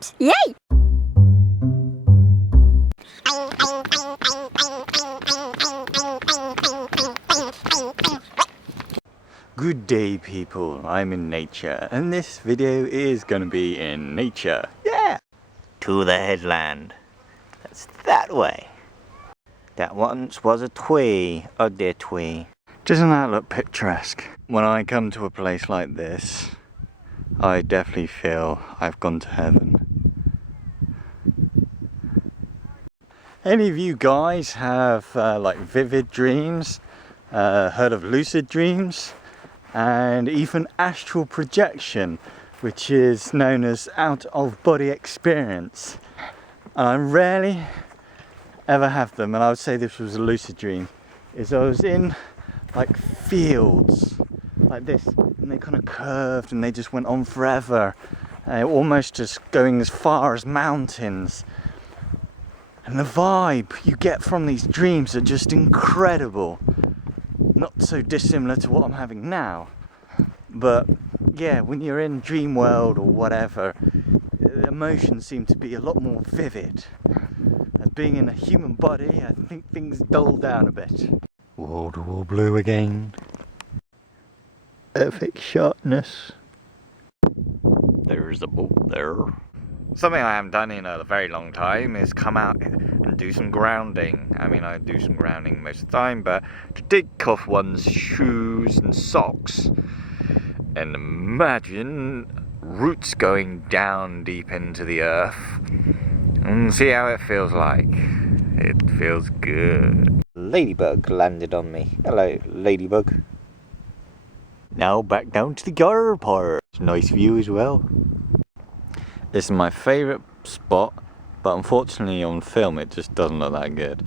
steps. Yay! Good day people, I'm in nature and this video is gonna be in nature. Yeah! To the headland. That's that way. That once was a twee, a dear twee. Doesn't that look picturesque? When I come to a place like this, I definitely feel I've gone to heaven. Any of you guys have like vivid dreams, heard of lucid dreams, and even astral projection, which is known as out of body experience? And I rarely ever have them, and I would say this was a lucid dream. Is I was in like fields like this, and they kind of curved and they just went on forever, almost just going as far as mountains. And the vibe you get from these dreams are just incredible. Not so dissimilar to what I'm having now, but yeah, when you're in dream world or whatever, the emotions seem to be a lot more vivid. As being in a human body, I think things dull down a bit. Wall to wall blue again. Perfect sharpness. There's a boat there. Something I haven't done in a very long time is come out and do some grounding. I mean, I do some grounding most of the time, but to take off one's shoes and socks and imagine roots going down deep into the earth and see how it feels like. It feels good. Ladybug landed on me. Hello, ladybug. Now back down to the gar part. Nice view as well. This is my favourite spot, but unfortunately on film it just doesn't look that good.